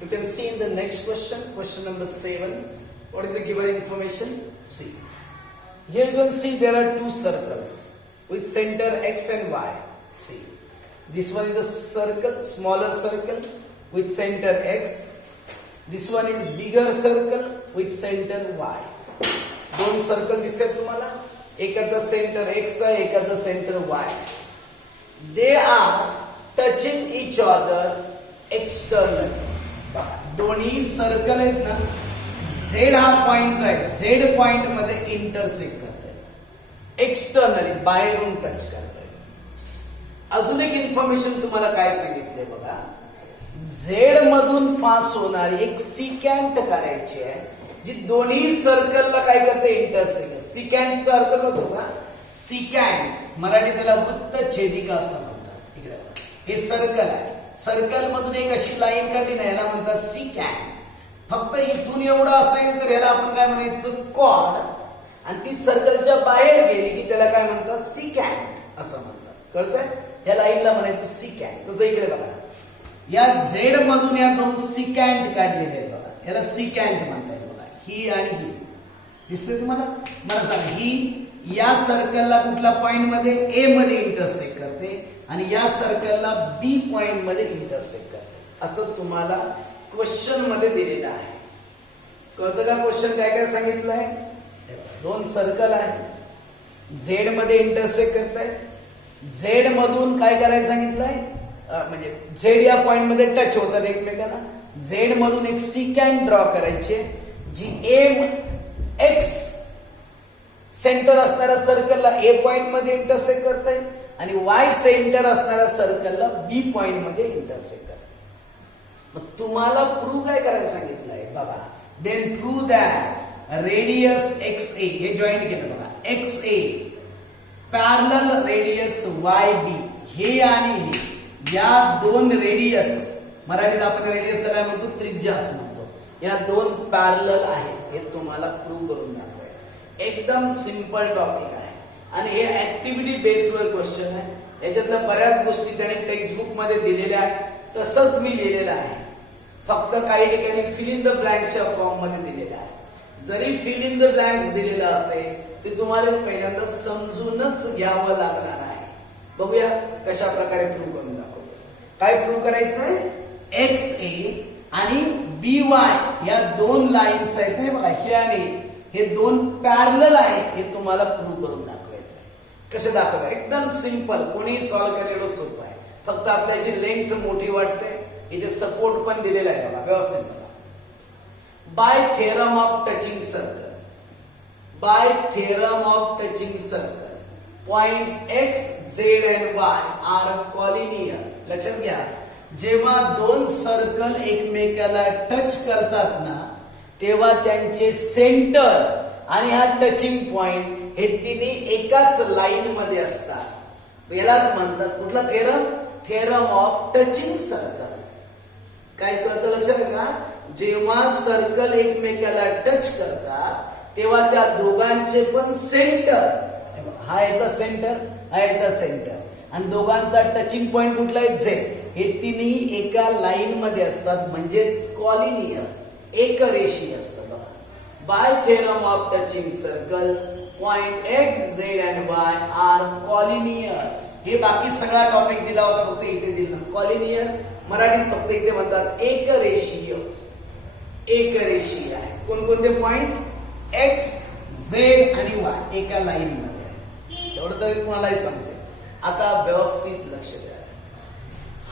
You can see in the next question, question number 7. What is the given information? See. Here you can see there are two circles with center x and y. See. This one is a circle, smaller circle with center x. This one is bigger circle with center y. दोन circle दिसतात तुम्हाला, एकाचा centre x आहे, एकाचा centre y. They are touching each other externally. दोन्ही circle आहेत ना, Z हा पॉइंट आहे, Z पॉइंट मध्ये इंटरसेक्ट करतायत, एक्सटर्नली बाहेरून टच करतायत. अजून एक इन्फॉर्मेशन तुम्हाला काय सांगितलंय बघा, Z मधून पास होणारी एक सिकॅन्ट काढायची आहे, जी दोन्ही सर्कलला काय करते, इंटरसेक्ट. सिकॅन्टचा अर्थ होतो का, सिकॅन्ट मराठी त्याला वृत्त छेदिका असं म्हणतात. इकडे हे सर्कल आहे, सर्कल मधून एक अशी लाईन काढली ना, याला म्हणतात सिकॅन्ट. फक्त इथून एवढं असेल तर याला आपण काय म्हणायचं, कॉर्ड. आणि ती सर्कलच्या बाहेर गेली की त्याला काय म्हणतात, सिकॅन्ट असं म्हणतात. कळतंय, या लाईनला म्हणायचं सिकॅन्ट. तसं इकडे बघा, या झेड मधून या दोन सिकॅन्ट काढलेले आहेत बघा, याला सिकॅन्ट म्हणतात बघा, ही आणि ही. दिसतंय तुम्हाला? मला सांगा, ही या सर्कलला कुठल्या पॉइंट मध्ये, ए मध्ये इंटरसेक्ट करते आणि या सर्कलला बी पॉइंट मध्ये इंटरसेक्ट करते, असं तुम्हाला क्वेश्चन मध्ये दिलेलं आहे. कळतं का क्वेश्चन काय काय सांगितलंय? दोन सर्कल आहे, झेड मध्ये इंटरसेक्ट करताय, झेड मधून काय करायचं सांगितलंय, म्हणजे झेड या पॉइंट मध्ये टच होतात एकमेकांना. झेड मधून एक सिकॅन्ट ड्रॉ करायची, जी एम एक्स सेंटर असणाऱ्या सर्कलला ए पॉइंट मध्ये इंटरसेक्ट करताय आणि वाय सेंटर असणाऱ्या सर्कलला बी पॉइंट मध्ये इंटरसेक्ट करताय. मग तुम्हाला प्रूव्ह काय करायला सांगितलंय बघा, then prove that radius X A, हे जॉईंट केलं बघा, X A parallel radius Y B, हे आणि हे या दोन रेडियस, मराठीत आपण रेडियसला काय म्हणतो, त्रिज्या असं म्हणतो, या दोन पॅरलल आहेत. हे तुम्हाला प्रूव्ह करून दाखवायचं. एकदम सिंपल टॉपिक आहे आणि हे ऍक्टिव्हिटी बेसवर क्वेश्चन आहे. याच्यातल्या बऱ्याच गोष्टी त्याने टेक्स्टबुक मध्ये दिलेल्या आहेत, तसंच मी लिहिलेलं आहे. फक्त काही ठिकाणी फिल इन द ब्लँक्सच्या फॉर्म मध्ये दिलेलं आहे. जरी फिल इन द ब्लँक्स दिलेलं असेल ते तुम्हाला पहिल्यांदा समजूनच घ्यावं लागणार आहे. बघूया कशा प्रकारे प्रूव्ह करून दाखवतो. काय प्रूव्ह करायचंय, एक्स ए आणि बी वाय या दोन लाईन्स आहेत ना बघा, हे आणि हे दोन पॅरलल आहे, हे तुम्हाला प्रूव्ह करून दाखवायचं आहे. कसं दाखवता, एकदम सिंपल, कोणी सॉल्व्ह करायला एवढं सोपं आहे. फक्त आपल्याची लेंथ मोठी वाटते. इथे सपोर्ट पण दिलेला आहे बघा, व्यवस्थित बघा. By theorem of touching circle, by theorem of touching circle, points X Z and Y are collinear. लक्षात घ्या, जेव्हा दोन सर्कल एकमेकाला टच करतात ना, तेव्हा त्यांचे सेंटर आणि हा टचिंग पॉइंट हे तिन्ही एकाच लाईन मध्ये असतात. यालाच म्हणतात कुठला theorem, theorem of touching circle. काय करतं लक्षात का, जेव्हा सर्कल एकमेकाला टच करतात तेव्हा त्या दोघांचे पण सेंटर, हा याचा सेंटर, हा याचा सेंटर, आणि दोघांचा टचिंग पॉइंट कुठला आहे, झेड, हे तिन्ही एका लाईन मध्ये असतात, म्हणजे कॉलिनियर, एक रेषीय असतं बघा. By theorem of touching circles point X Z and Y are collinear. हे बाकी सगळा टॉपिक दिला होता, फक्त इथे दिला कॉलिनियर. मराठीत फक्त इथे म्हणतात एक रेषीय. एक रेषीय आहे. कोणकोणते पॉइंट, एक्स झेड आणि वाय एका लाईन मध्ये आहे. एवढं तरी तुम्हालाही समजेल. आता व्यवस्थित लक्ष द्या.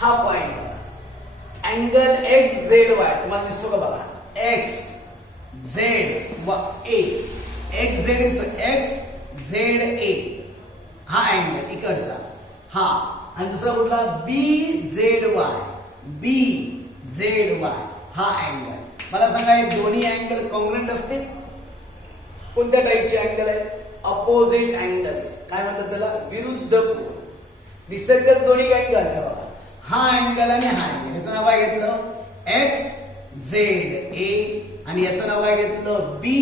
हा पॉइंट बघा, अँगल एक्स झेड वाय तुम्हाला दिसतो का बघा, एक्स झेड ए, एक्स झेड एक्स झेड ए, हा अँगल इकडचा हा, आणि दुसरा कुठला, बी Z Y, B Z Y हा अँगल. मला सांगा, हे दोन्ही अँगल कॉन्ग्रुएंट असते. कोणत्या टाईपचे अँगल आहे, अपोजिट अँगल्स. काय म्हणतात त्याला, विरुद्ध कोन. दिसतात तर दोन्ही अँगल आहे बघा, हा अँगल आणि हा अँगल. याचं नाव काय घेतलं, एक्स झेड ए, आणि याचं नाव काय घेतलं, बी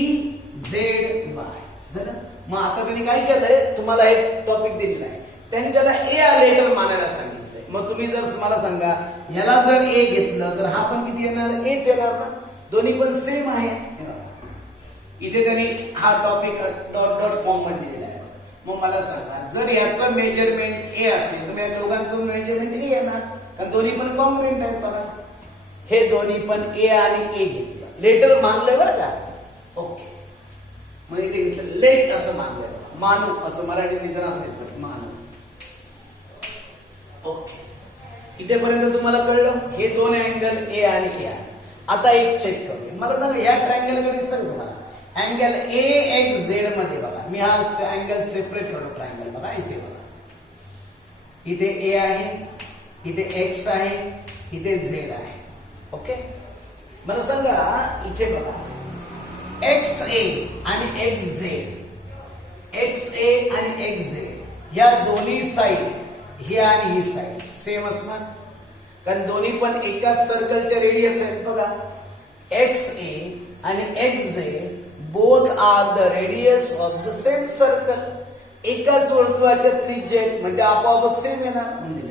झेड वाय. झालं. मग आता त्यांनी काय केलंय, तुम्हाला हे टॉपिक दिलेलं आहे, त्यांनी त्याला ए लेटर मानायला सांगितलंय. मग तुम्ही जर मला सांगा ह्याला जर ए घेतलं तर हा पण किती येणार एच येणार ना, दोन्ही पण सेम आहे. इथे त्यांनी हा टॉपिक डॉट डॉट फॉर्म मध्ये दिलेला आहे. मग मला सांगा जर याचं मेजरमेंट ए असेल तर या दोघांचं मेजरमेंट ए येणार, कारण दोन्ही पण कॉन्ग्रुएंट आहेत. बघा हे दोन्ही पण ए आणि ए घेतलं, लेटर मानलंय बरं का. ओके, मग इथे घेतलं लेट असं मानलंय, मानू असं मराठी निदान असेल तर मानू. ओके, इथेपर्यंत तुम्हाला कळलं हे दोन अँगल ए आणि ए आहे. आता एक चेक करूया. मला सांगा या ट्रायंगल कडे दिसतं तुम्हाला अँगल ए एक्स झेड मध्ये. बघा मी हा अँगल सेपरेट करतो ट्रायंगल. बघा इथे बघा, इथे ए आहे, इथे एक्स आहे, इथे झेड आहे. ओके, मला सांगा इथे बघा एक्स ए आणि एक्स झेड, एक्स ए आणि एक्स झेड या दोन्ही साईड ही आणि ही साईड सेम असणार, कारण दोन्ही पण एकाच सर्कलच्या रेडियस आहेत. बघा एक्स ए आणि X Z both are the radius of the same circle. एकाच वर्तुळाच्या त्रिज्या म्हणजे आपोआपच सेम येणार. म्हणजे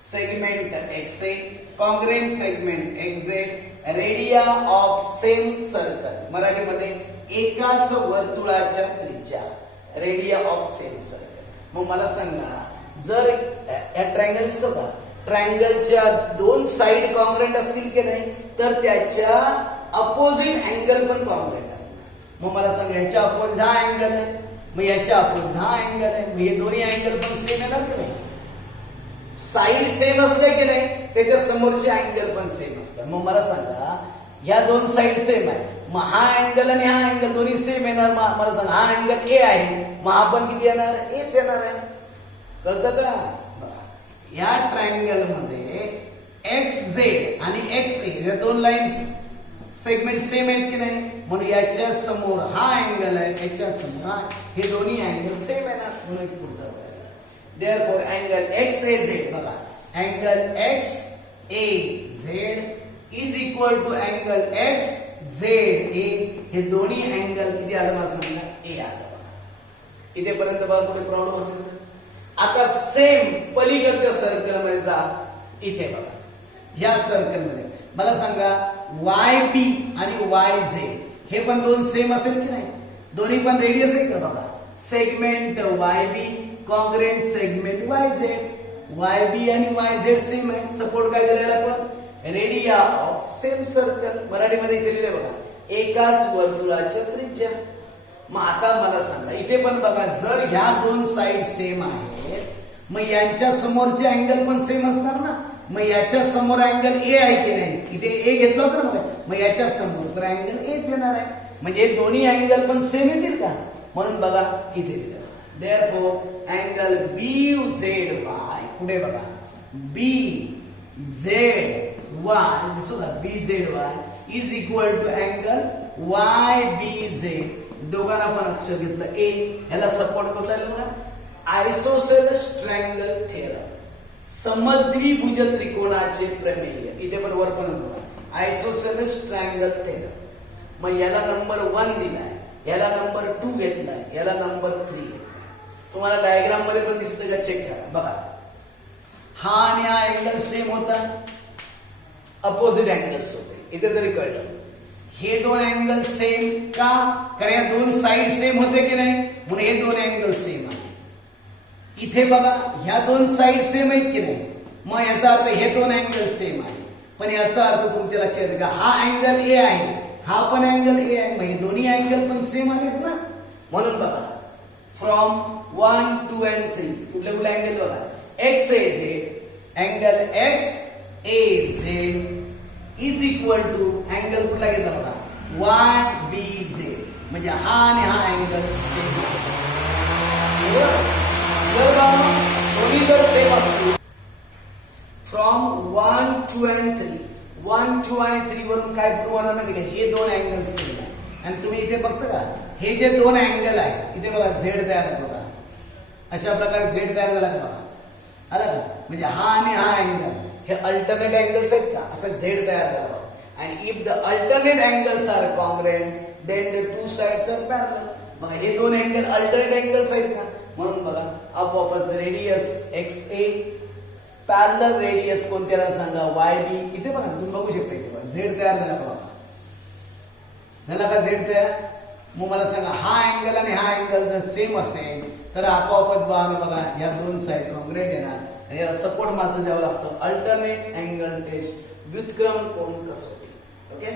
segment X A congruent segment X Z radii of same circle. मराठीमध्ये एकाच वर्तुळाच्या त्रिज्या रेडिया ऑफ सेम सर्कल. मग मला सांगा जर या ट्रायंगल दिसतो का, ट्रायंगलच्या दोन साइड कॉन्ग्रुएंट असतील की नाही तर त्याच्या अपोजिट अँगल पण कॉन्ग्रुएंट असणार. मग मला सांगा याच्या अपोजिट हा अँगल आहे, मग याच्या अपोजिट हा अँगल आहे, मग हे दोन्ही अँगल पण सेम येणार की नाही. साइड सेम असल्या की नाही त्याच्या समोरचे अँगल पण सेम असतात. मग मला सांगा या दोन साइड सेम आहे, मग हा अँगल आणि हा अँगल दोन्ही सेम येणार. मला सांगा हा अँगल ए आहे, मग हा पण किती येणार एच येणार आहे. कळतं का. या ट्रायंगल मध्ये एक्स झेड आणि एक्स ए या दोन लाईन्स सेगमेंट सेम आहेत की नाही, म्हणून याच्या समोर हा अँगल आहे, याच्या समोर हा, हे दोन्ही अँगल सेम येणार. म्हणून पुढचा बघायला therefore angle X A Z. बघा angle X A Z is equal to angle X Z A. हे दोन्ही अँगल किती आलं मला सांगा ए आलं. इथेपर्यंत बघा कुठे प्रॉब्लेम असेल तर. आता सेम पलीकडच्या सर्कल मध्ये जा. इथे बघा या सर्कल मध्ये मला सांगा वाय बी आणि वाय झेड हे पण दोन सेम असेल की नाही, दोन्ही पण रेडियस आहे का. बघा segment Y B congruent segment Y Z. Y B आणि वाय झेड सेम आहे. सपोर्ट काय दिलेला आपण रेडिया ऑफ सेम सर्कल. मराठीमध्ये इथे लिहिले बघा एकाच वर्तुळाच्या त्रिज्या. मग आता मला सांगा इथे पण बघा जर ह्या दोन साइड सेम आहेत मग यांच्या समोरचे अँगल पण सेम असणार ना. मग याच्या समोर अँगल ए आहे की नाही, इथे ए घेतलं होतं ना, मग याच्या समोर तर अँगल एच येणार आहे. म्हणजे दोन्ही अँगल पण सेम येतील का. म्हणून बघा इथे दिलं therefore angle B Z Y. पुढे बघा बी झेड वाय दिसतो का, B Z Y is equal to angle Y B Z. दोघांना पण अक्षर घेतलं ए, ह्याला सपोर्ट करता बघा आयसोसेलेस ट्रायंगल थेरम. समद्विभुज त्रिकोणाचे प्रमेय. इथे पण वर पण बघा आयसोसेलेस ट्रायंगल थेरम. मग याला नंबर 1 दिलाय, याला नंबर 2 घेतलाय, याला नंबर 3 घेतलाय. तुम्हाला डायग्राम मध्ये पण दिसतं का चेक करा. बघा हा आणि हा अँगल सेम होता, अपोजिट अँगल्स होते. इथे तरी कळलं हे दोन अँगल सेम का, कारण या दोन साइड सेम होते की नाही म्हणून हे दोन अँगल सेम आहे. इथे बघा ह्या दोन साइड सेम आहेत की नाही, मग याचा अर्थ हे दोन अँगल सेम आहे. पण याचा अर्थ तुमच्या लक्षात येईल का हा अँगल ए आहे, हा पण अँगल ए आहे, मग हे दोन्ही अँगल पण सेम आलेच ना. म्हणून बघा फ्रॉम 1, 2 and 3 कुठले कुठले अँगल बघा X A Z angle X A Z is equal to angle कुठला घेतला बघा वाय बी झेड. म्हणजे हा आणि हा अँगल सेम दोन्ही जर सेम असतील फ्रॉम 1, 2 and 3 1, 2 आणि 3 वरून काय प्रूव्ह होणार नाही का हे दोन अँगल सेम आहे. आणि तुम्ही इथे बघता का हे जे दोन अँगल आहे इथे बघा झेड तयार होतो का, अशा प्रकारे झेड तयार झाला का बघा आला का. म्हणजे हा आणि हा अँगल हे अल्टरनेट अँगल्स आहेत का, असं झेड तयार झाला. आणि if the alternate angles are congruent then the two sides are parallel. बघा हे दोन अँगल अल्टरनेट अँगल्स आहेत का, म्हणून बघा आपोआपच radius X A parallel radius कोणत्या सांगा वाय बी. इथे बघा तुम्ही बघू शकता इथे बघा झेड तयार झाला का बघा. झाला का झेड तयार. मग मला सांगा हा अँगल आणि हा अँगल जर सेम असेल तर आपोआपच बघा या दोन साईड कॉन्ग्रेट येणार आणि याला सपोर्ट मात्र द्यावा लागतो. अल्टरनेट अँगल टेस्ट व्युत्क्रम कोन कसोटी. ओके.